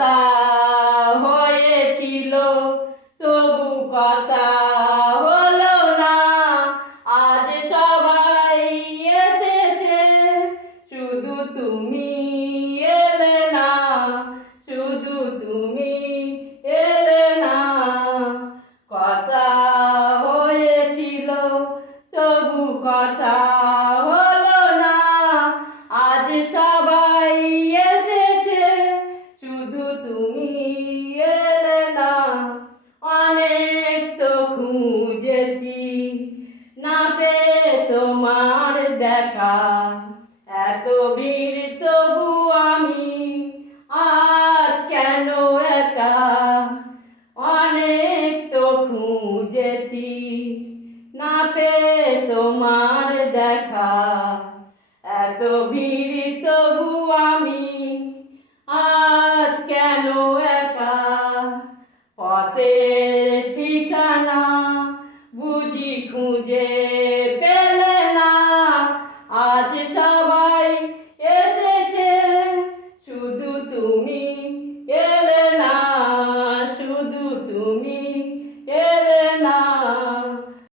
কথা হয়েছিল তবু কথা হলো না। আজ সবাই এসেছে শুধু তুমি এলে না, শুধু তুমি এলে না। কথা হয়েছিল তবু কথা হলো না। আজ সবাই এসেছে শুধু তুমি এলে না। অনেক তো খুঁজেছি না পেয়ে তোমার দেখা, এত ভিড় তবু আমি আজ কেন একা। অনেক তো খুঁজেছি না পেয়ে তোমার দেখা, এত ভিড় তবু আমি আজ কেন একা। পথের ঠিকানা বুঝি খুঁজে পেলে না, আজ